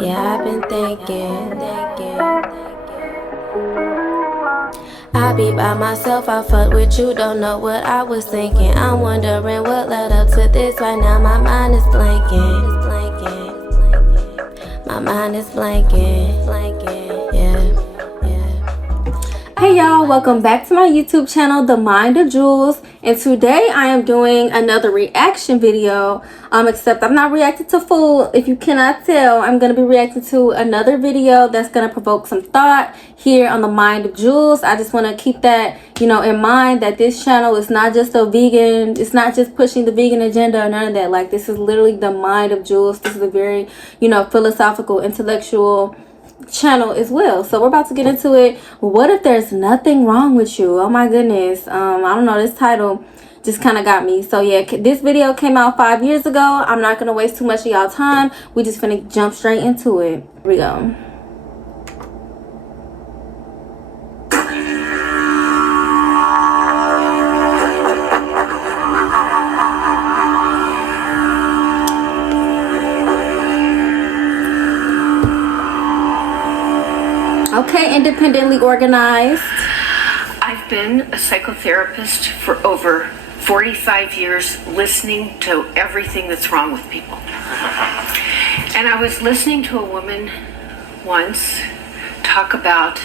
Yeah, I've been thinking. I be by myself, I fuck with you, don't know what I was thinking. I'm wondering what led up to this. Right now my mind is blanking. My mind is blanking. Yeah. Hey y'all, welcome back to my YouTube channel, The Mind of Jules, and today I am doing another reaction video, except I'm not reacting to food. If you cannot tell, I'm going to be reacting to another video that's going to provoke some thought here on The Mind of Jules. I just want to keep that, in mind, that this channel is not just a vegan, it's not just pushing the vegan agenda or none of that. Like, this is literally The Mind of Jules. This is a very, philosophical, intellectual channel as well. So we're about to get into it. What if there's nothing wrong with you? Oh my goodness. I don't know, this title just kind of got me. So yeah, this video came out 5 years ago. I'm not gonna waste too much of y'all time. We just finna jump straight into it. Here we go. Okay, independently organized. I've been a psychotherapist for over 45 years, listening to everything that's wrong with people. And I was listening to a woman once talk about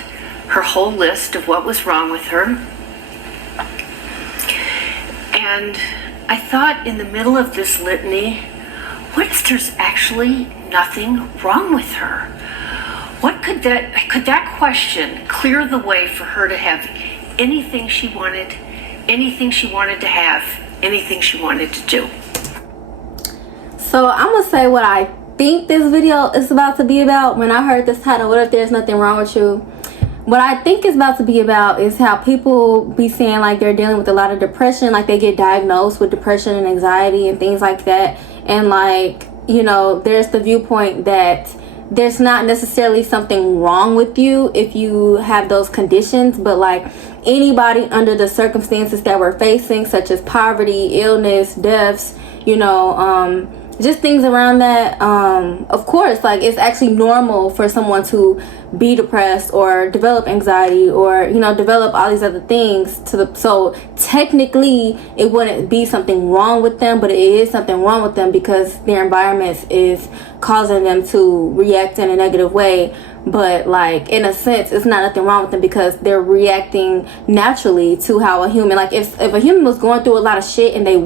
her whole list of what was wrong with her. And I thought, in the middle of this litany, what if there's actually nothing wrong with her? What could that question clear the way for her to have anything she wanted to have, anything she wanted to do? So I'm gonna say what I think this video is about to be about. When I heard this title, what if there's nothing wrong with you? What I think it's about to be about is how people be saying like they're dealing with a lot of depression, like they get diagnosed with depression and anxiety and things like that. And like, there's the viewpoint that there's not necessarily something wrong with you if you have those conditions, but like anybody under the circumstances that we're facing, such as poverty, illness, deaths, just things around that, of course, like it's actually normal for someone to be depressed or develop anxiety or develop all these other things so technically it wouldn't be something wrong with them, but it is something wrong with them because their environment is causing them to react in a negative way. But like, in a sense, it's not nothing wrong with them because they're reacting naturally to how a human, like if a human was going through a lot of shit and they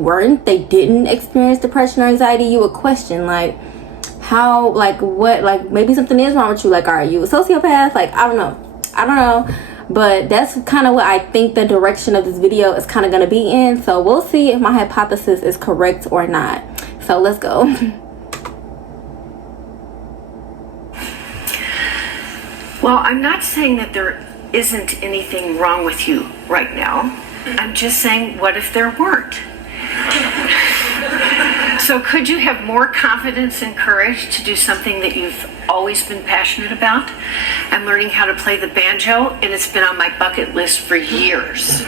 didn't experience depression or anxiety, you would question like how, like what, like maybe something is wrong with you. Like, are you a sociopath? Like, I don't know. But that's kind of what I think the direction of this video is kind of going to be in. So we'll see if my hypothesis is correct or not. So let's go. Well, I'm not saying that there isn't anything wrong with you right now. I'm just saying, what if there weren't? So could you have more confidence and courage to do something that you've always been passionate about? I'm learning how to play the banjo, and it's been on my bucket list for years.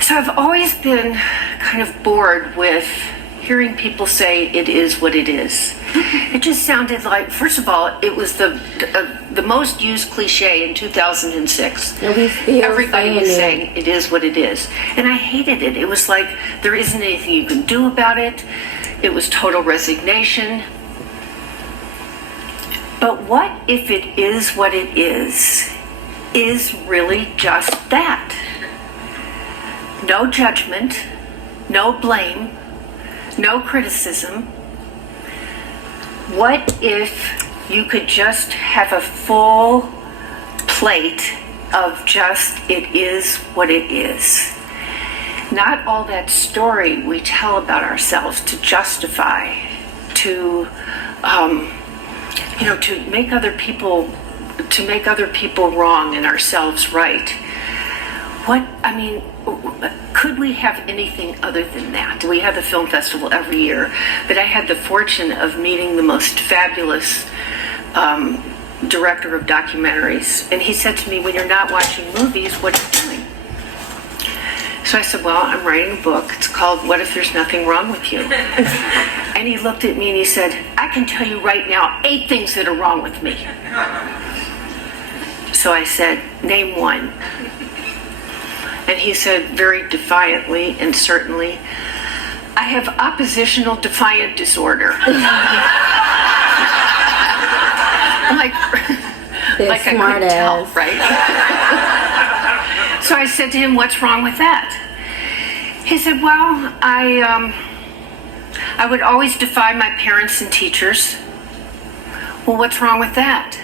So I've always been kind of bored with hearing people say it is what it is. It just sounded like, first of all, it was the most used cliche in 2006. Everybody was saying it is what it is. And I hated it. It was like there isn't anything you can do about it. It was total resignation. But what if it is what it is really just that? No judgment, no blame, no criticism. What if you could just have a full plate of just it is what it is? Not all that story we tell about ourselves to justify, to make other people wrong and ourselves right. Could we have anything other than that? We have the film festival every year, but I had the fortune of meeting the most fabulous director of documentaries, and he said to me, when you're not watching movies, what are you doing? So I said, well, I'm writing a book. It's called What If There's Nothing Wrong With You? And he looked at me and he said, I can tell you right now 8 things that are wrong with me. So I said, name one. And he said very defiantly and certainly, I have oppositional defiant disorder. I'm like I couldn't tell, right? So I said to him, what's wrong with that? He said, well, I would always defy my parents and teachers. Well, what's wrong with that?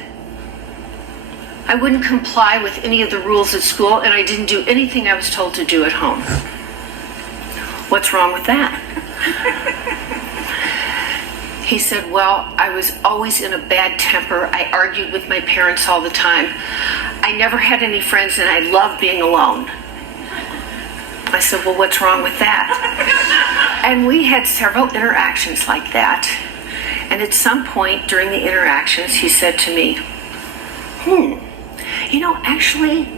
I wouldn't comply with any of the rules at school, and I didn't do anything I was told to do at home. What's wrong with that? He said, well, I was always in a bad temper. I argued with my parents all the time. I never had any friends, and I loved being alone. I said, well, what's wrong with that? And we had several interactions like that. And at some point during the interactions, he said to me, you know, actually,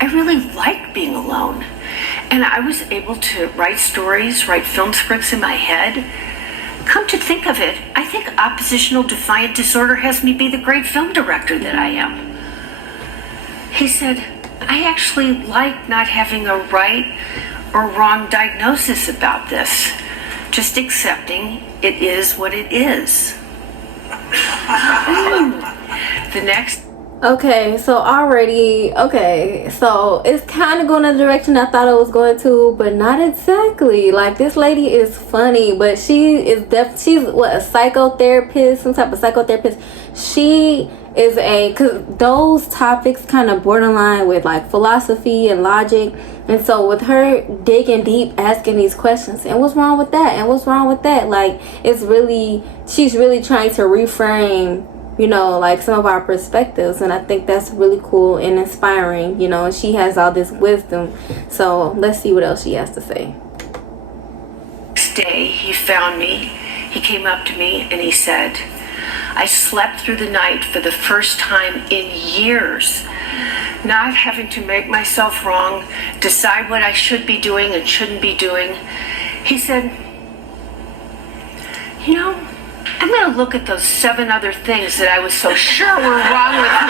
I really like being alone. And I was able to write stories, write film scripts in my head. Come to think of it, I think oppositional defiant disorder has me be the great film director that I am. He said, I actually like not having a right or wrong diagnosis about this. Just accepting it is what it is. The next. Okay, so it's kind of going in the direction I thought it was going to, but not exactly. Like, this lady is funny, but she's what, a psychotherapist, some type of psychotherapist. She is because those topics kind of borderline with like philosophy and logic, and so with her digging deep, asking these questions, and what's wrong with that, and what's wrong with that, like, she's really trying to reframe, you know, like some of our perspectives, and I think that's really cool and inspiring, you know, and she has all this wisdom. So let's see what else she has to say. Next day, he found me. He came up to me and he said, I slept through the night for the first time in years, not having to make myself wrong, decide what I should be doing and shouldn't be doing. He said, you know, I'm going to look at those 7 other things that I was so sure were wrong with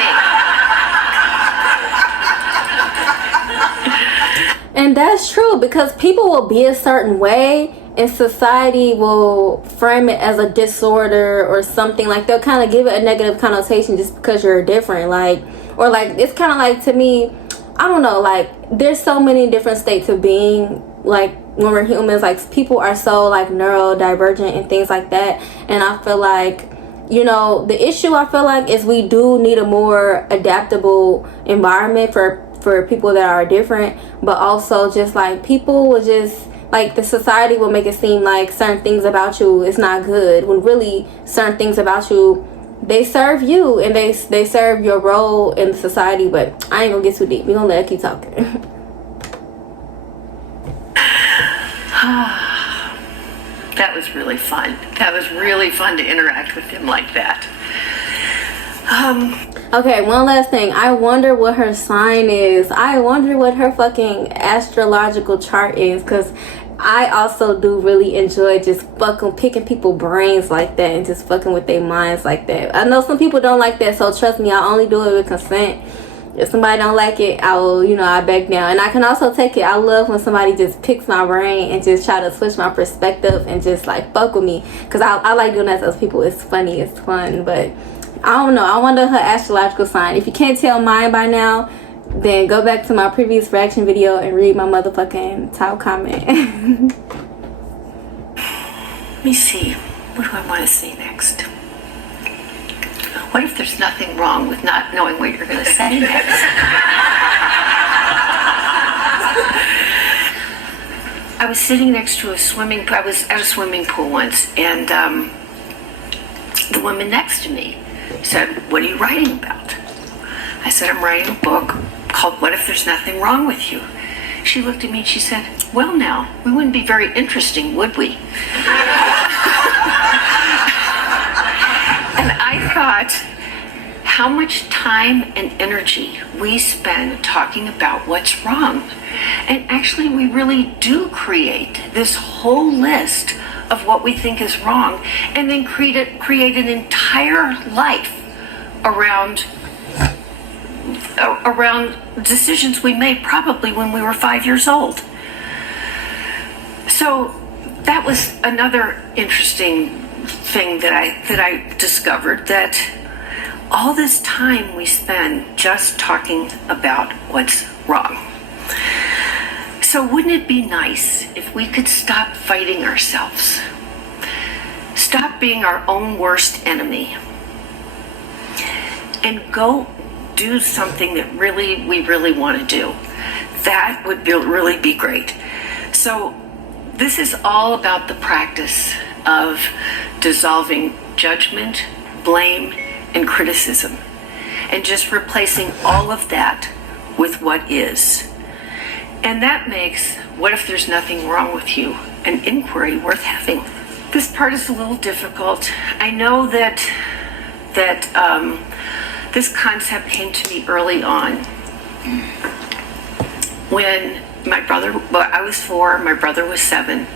me. And that's true, because people will be a certain way and society will frame it as a disorder or something. Like, they'll kind of give it a negative connotation just because you're different. Like, or like, it's kind of like, to me, I don't know, like, there's so many different states of being, like, when we're humans. Like, people are so like neurodivergent and things like that, and I feel like, you know, the issue I feel like is we do need a more adaptable environment for people that are different, but also just like people will just, like, the society will make it seem like certain things about you is not good, when really certain things about you, they serve you and they serve your role in society. But I ain't gonna get too deep. We're gonna let her keep talking. That was really fun. That was really fun to interact with him like that. Okay, one last thing. I wonder what her sign is. I wonder what her fucking astrological chart is, because I also do really enjoy just fucking picking people's brains like that and just fucking with their minds like that. I know some people don't like that, so trust me, I only do it with consent. If somebody don't like it, I will, you know, I back down. And I can also take it. I love when somebody just picks my brain and just try to switch my perspective and just like fuck with me, because I like doing that to those people. It's funny, it's fun. But I don't know, I wonder her astrological sign. If you can't tell mine by now, then go back to my previous reaction video and read my motherfucking top comment. Let me see. What do I want to say next? What if there's nothing wrong with not knowing what you're going to say next? I was sitting next to a swimming pool. I was at a swimming pool once, and the woman next to me said, what are you writing about? I said, I'm writing a book called What If There's Nothing Wrong With You? She looked at me and she said, well, now, we wouldn't be very interesting, would we? And I thought, how much time and energy we spend talking about what's wrong. And actually, we really do create this whole list of what we think is wrong, and then create an entire life around decisions we made probably when we were 5 years old. So that was another interesting thing that I discovered, that all this time we spend just talking about what's wrong. So wouldn't it be nice if we could stop fighting ourselves? Stop being our own worst enemy and go do something that we really want to do. That would really be great. So this is all about the practice of dissolving judgment, blame, and criticism, and just replacing all of that with what is. And that makes "what if there's nothing wrong with you?" an inquiry worth having. This part is a little difficult. I know that this concept came to me early on when I was 4, my brother was 7,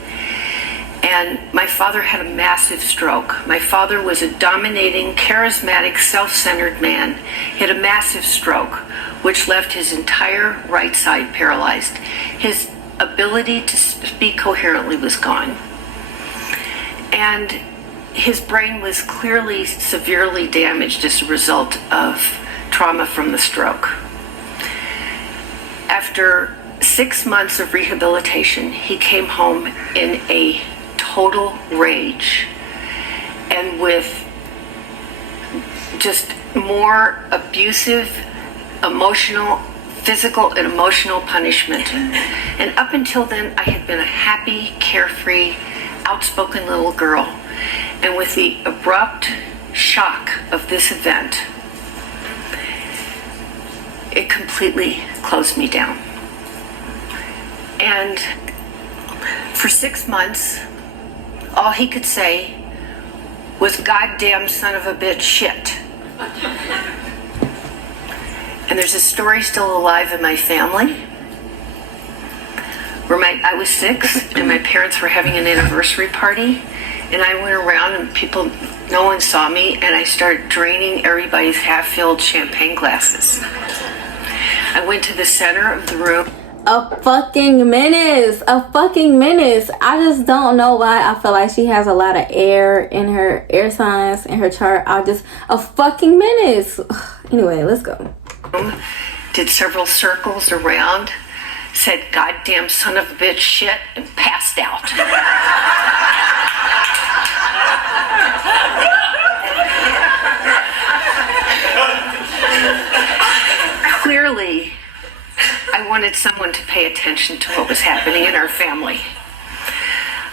and my father had a massive stroke. My father was a dominating, charismatic, self-centered man. He had a massive stroke, which left his entire right side paralyzed. His ability to speak coherently was gone. And his brain was clearly severely damaged as a result of trauma from the stroke. After 6 months of rehabilitation, he came home in a total rage and with just more abusive, physical and emotional punishment. And up until then, I had been a happy, carefree, outspoken little girl. And with the abrupt shock of this event, it completely closed me down. And for 6 months, all he could say was "goddamn son of a bitch shit." And there's a story still alive in my family where I was 6 and my parents were having an anniversary party, and I went around and no one saw me, and I started draining everybody's half-filled champagne glasses. I went to the center of the room. A fucking menace. I just don't know why I feel like she has a lot of air in her air signs in her chart. A fucking menace. Anyway, let's go. Did several circles around, said "goddamn son of a bitch shit," and passed out. Clearly, I wanted someone to pay attention to what was happening in our family.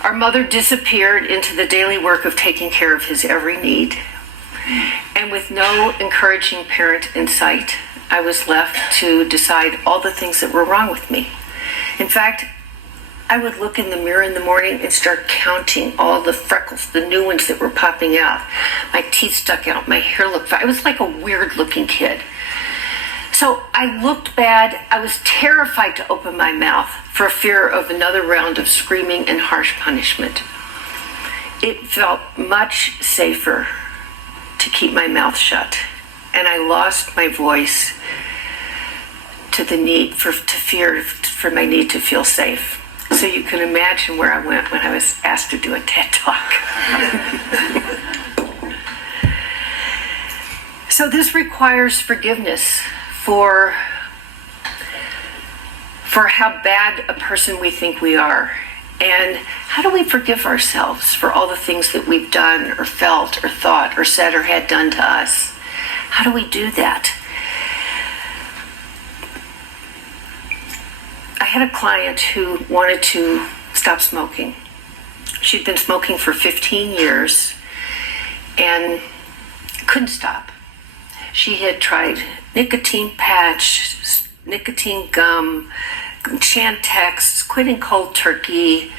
Our mother disappeared into the daily work of taking care of his every need. And with no encouraging parent in sight, I was left to decide all the things that were wrong with me. In fact, I would look in the mirror in the morning and start counting all the freckles, the new ones that were popping out. My teeth stuck out, my hair looked fine. I was like a weird looking kid. So I looked bad. I was terrified to open my mouth for fear of another round of screaming and harsh punishment. It felt much safer to keep my mouth shut, and I lost my voice to the need for my need to feel safe. So you can imagine where I went when I was asked to do a TED Talk. So this requires forgiveness for how bad a person we think we are. And how do we forgive ourselves for all the things that we've done or felt or thought or said or had done to us? How do we do that? I had a client who wanted to stop smoking. She'd been smoking for 15 years and couldn't stop. She had tried nicotine patch, nicotine gum, Chantix, quitting cold turkey.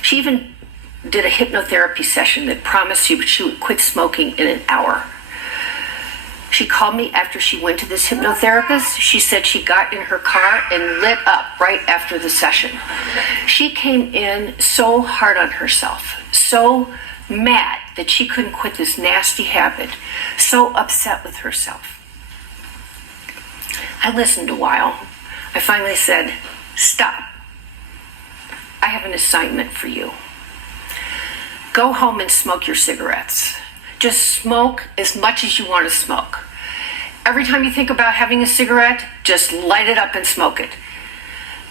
She even did a hypnotherapy session that promised she would quit smoking in an hour. She called me after she went to this hypnotherapist. She said she got in her car and lit up right after the session. She came in so hard on herself, so mad that she couldn't quit this nasty habit, so upset with herself. I listened a while. I finally said, stop. I have an assignment for you. Go home and smoke your cigarettes. Just smoke as much as you want to smoke. Every time you think about having a cigarette, just light it up and smoke it.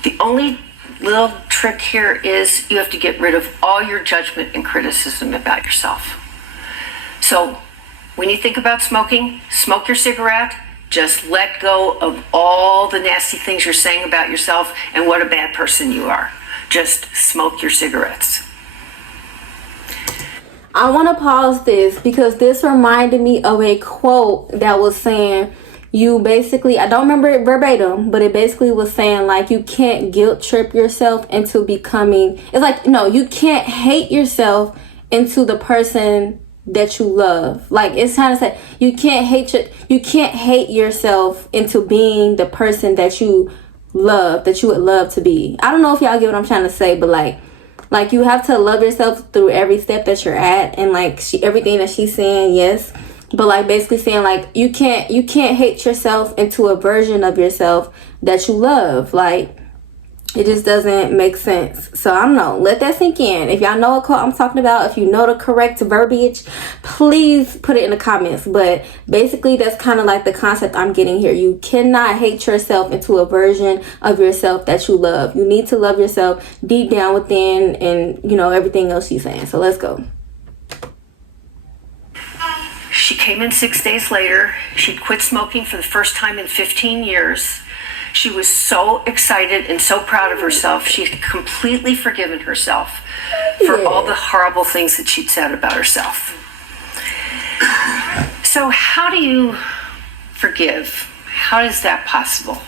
The only little trick here is you have to get rid of all your judgment and criticism about yourself. So when you think about smoking, smoke your cigarette, just let go of all the nasty things you're saying about yourself and what a bad person you are. Just smoke your cigarettes. I want to pause this because this reminded me of a quote that was saying, you basically, I don't remember it verbatim, but it basically was saying like you can't guilt trip yourself into becoming, it's like, no, you can't hate yourself into the person that you love. Like it's trying to say you can't hate yourself into being the person that you love, that you would love to be. I don't know if y'all get what I'm trying to say, but like you have to love yourself through every step that you're at, and like everything that she's saying, yes, but like basically saying like you can't hate yourself into a version of yourself that you love. Like it just doesn't make sense. So I don't know, let that sink in. If y'all know what quote I'm talking about, if you know the correct verbiage, please put it in the comments. But basically that's kind of like the concept I'm getting here. You cannot hate yourself into a version of yourself that you love. You need to love yourself deep down within, and you know everything else she's saying. So let's go. She came in 6 days later. She'd quit smoking for the first time in 15 years. She was so excited and so proud of herself. She had completely forgiven herself for all the horrible things that she'd said about herself. So how do you forgive? How is that possible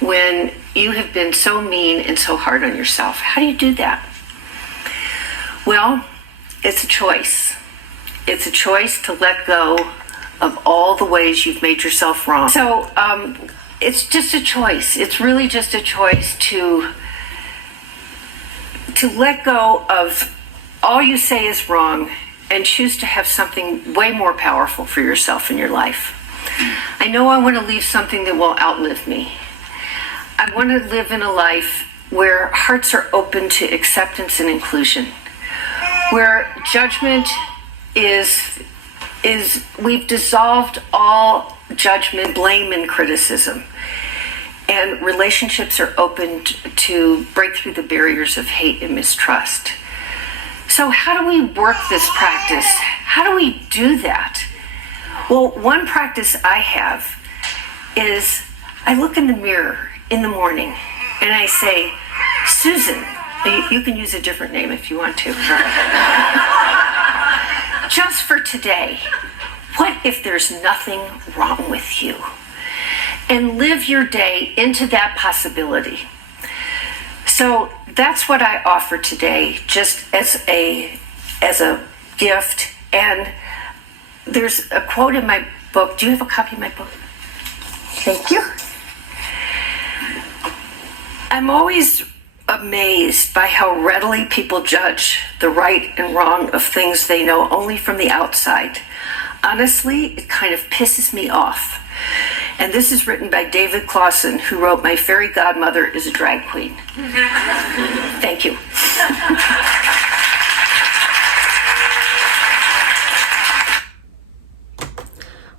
when you have been so mean and so hard on yourself? How do you do that? Well, it's a choice. It's a choice to let go of all the ways you've made yourself wrong. So, it's just a choice. It's really just a choice to let go of all you say is wrong and choose to have something way more powerful for yourself in your life. I know I want to leave something that will outlive me. I want to live in a life where hearts are open to acceptance and inclusion, where judgment is we've dissolved all judgment, blame, and criticism. And relationships are open to break through the barriers of hate and mistrust. So how do we work this practice? How do we do that? Well, one practice I have is I look in the mirror in the morning and I say, Susan, you can use a different name if you want to. Just for today, what if there's nothing wrong with you? And live your day into that possibility. So that's what I offer today, just as a gift. And there's a quote in my book. Do you have a copy of my book? Thank you. I'm always amazed by how readily people judge the right and wrong of things they know only from the outside. Honestly, it kind of pisses me off. And this is written by David Clausen, who wrote My Fairy Godmother is a Drag Queen. Thank you.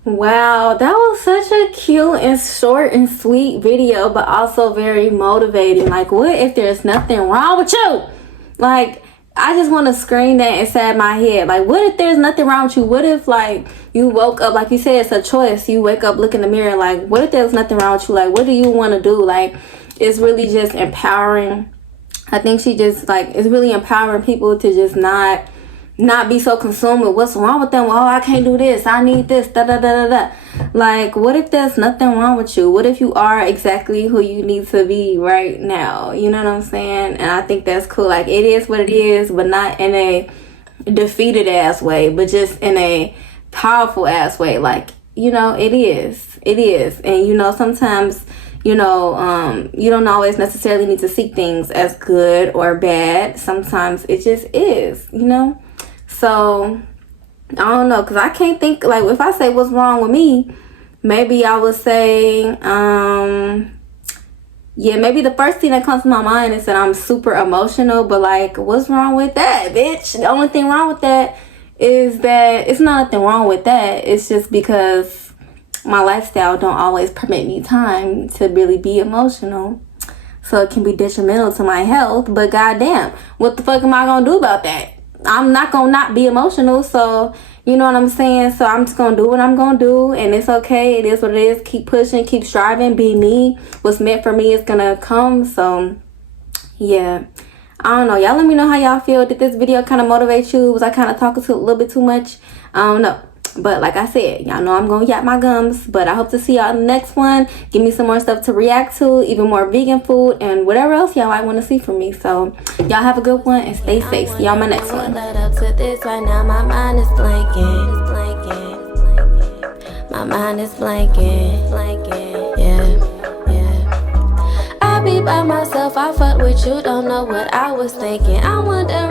Wow, that was such a cute and short and sweet video, but also very motivating. Like, what if there's nothing wrong with you? Like, I just want to scream that inside my head. Like, what if there's nothing wrong with you? What if, like, you woke up, like you said, it's a choice. You wake up, look in the mirror, like, what if there's nothing wrong with you? Like, what do you want to do? Like, it's really just empowering. I think she just, like, it's really empowering people to just not be so consumed with what's wrong with them. Oh, I can't do this. I need this. Da da da da da. Like, what if there's nothing wrong with you? What if you are exactly who you need to be right now? You know what I'm saying? And I think that's cool. Like, it is what it is, but not in a defeated ass way, but just in a powerful ass way. Like, You know, it is. It is. And, you know, sometimes, you know, you don't always necessarily need to see things as good or bad. Sometimes it just is, you know? So, I don't know. Because I can't think, like, if I say what's wrong with me, maybe I would say, yeah, maybe the first thing that comes to my mind is that I'm super emotional. But, like, what's wrong with that, bitch? The only thing wrong with that is that it's not nothing wrong with that. It's just because my lifestyle don't always permit me time to really be emotional. So it can be detrimental to my health. But goddamn, what the fuck am I gonna do about that? I'm not gonna not be emotional. So, you know what I'm saying? So I'm just gonna do what I'm gonna do. And it's okay. It is what it is. Keep pushing. Keep striving. Be me. What's meant for me is gonna come. So, yeah. I don't know. Y'all let me know how y'all feel. Did this video kind of motivate you? Was I kind of talking a little bit too much? I don't know. But like I said, y'all know I'm going to yap my gums. But I hope to see y'all in the next one. Give me some more stuff to react to. Even more vegan food. And whatever else y'all might want to see from me. So y'all have a good one and stay safe. See y'all in my next one. Up to this right now, my mind is blanking. My mind is blanking. Yeah. I be by myself, I fuck with you, don't know what I was thinking. I wonder